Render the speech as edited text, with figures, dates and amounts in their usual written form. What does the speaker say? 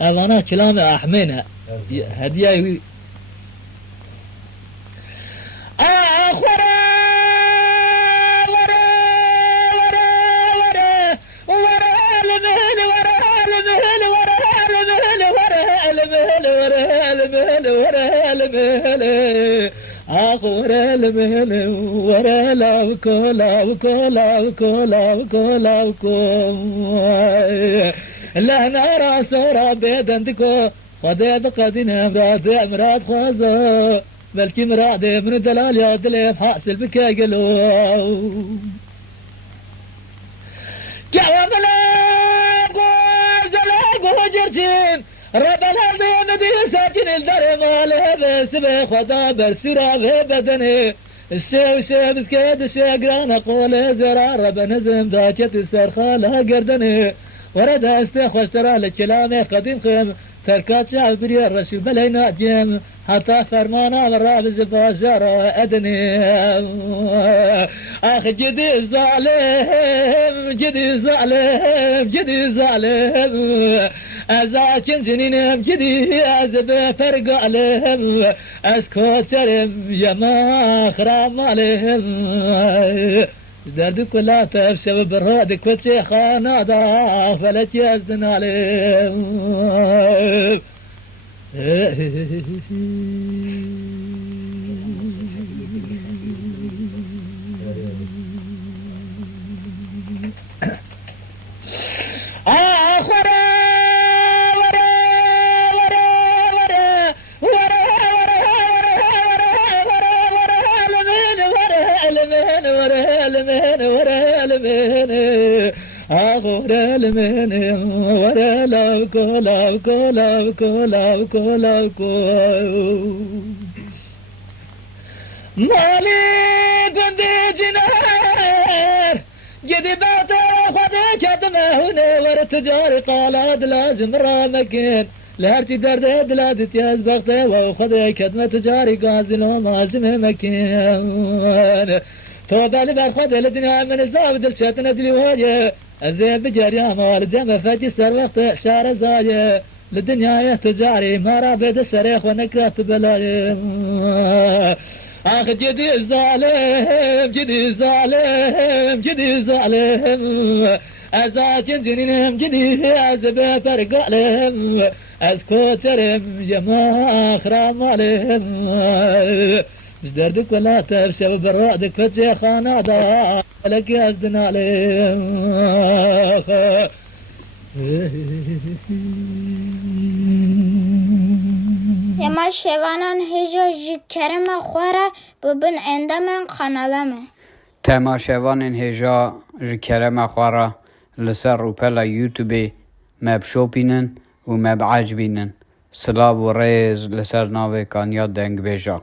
أنا كلام أحمينا هدية أخور المهل ورا لا كلا وكلا وكلا وكلا وكلا لا نرى سورة بيدندكو خديد قدنا مراد خزا بلكي مراد من دلال يا دليف حاصل بكاقلو كواملا قوة جرسين رب الأرض نبي ساكن الدرم على سبي خدا برسرا بدني السيو سيب سكيد الشيقران أقول زرا رب نزم ذاكت السرخة لها قردني ورد استخوش ترى للكلام قديم قيم تركات شعب بريا الرشي بلينا جيم حتى فرمانا مراب الزفاشر أدني أخ جدي الظالم جدي الظالم جدي الظالم أزاكن سنين جدي أزب فرق عليهم أسكوت سلم يما خرام عليهم دردك لا تفشى برادك وتشيخا نادا فلت يزن عليهم أغور المن ورا لا كلا كلا كلا كلا مالي قندي جنار جدي باتا خدي كتمه هنا ورا تجاري قالاد لازم رامكين لهرتي درد دلاد تياز بغتي وخدي كتمه تجاري قازل ومازم مكين توبة لبرخد الدنيا من الزابد الشتنا دلي وجه الزين بجري مال جنب فجي سر وقت شار زاية للدنيا تجاري ما رابد السريخ ونكرت بلاي أخ جدي الظالم جدي الظالم جدي الظالم أزاكن جنينهم جدي أزب فرق عليهم أسكوترهم يما أخرام عليهم دردك ولا تفشى برادك فتشي خانادا لك يزدن عليهم يما شوانان هجا جي كرم خوارا ببن عندما خانالامه تماشاوان هجا جي كرم خوارا لسر روبلا يوتيوبي ماب شوبينن و ماب عجبينن سلاو و ريز لسر ناوي كان ياد دنگ بيجا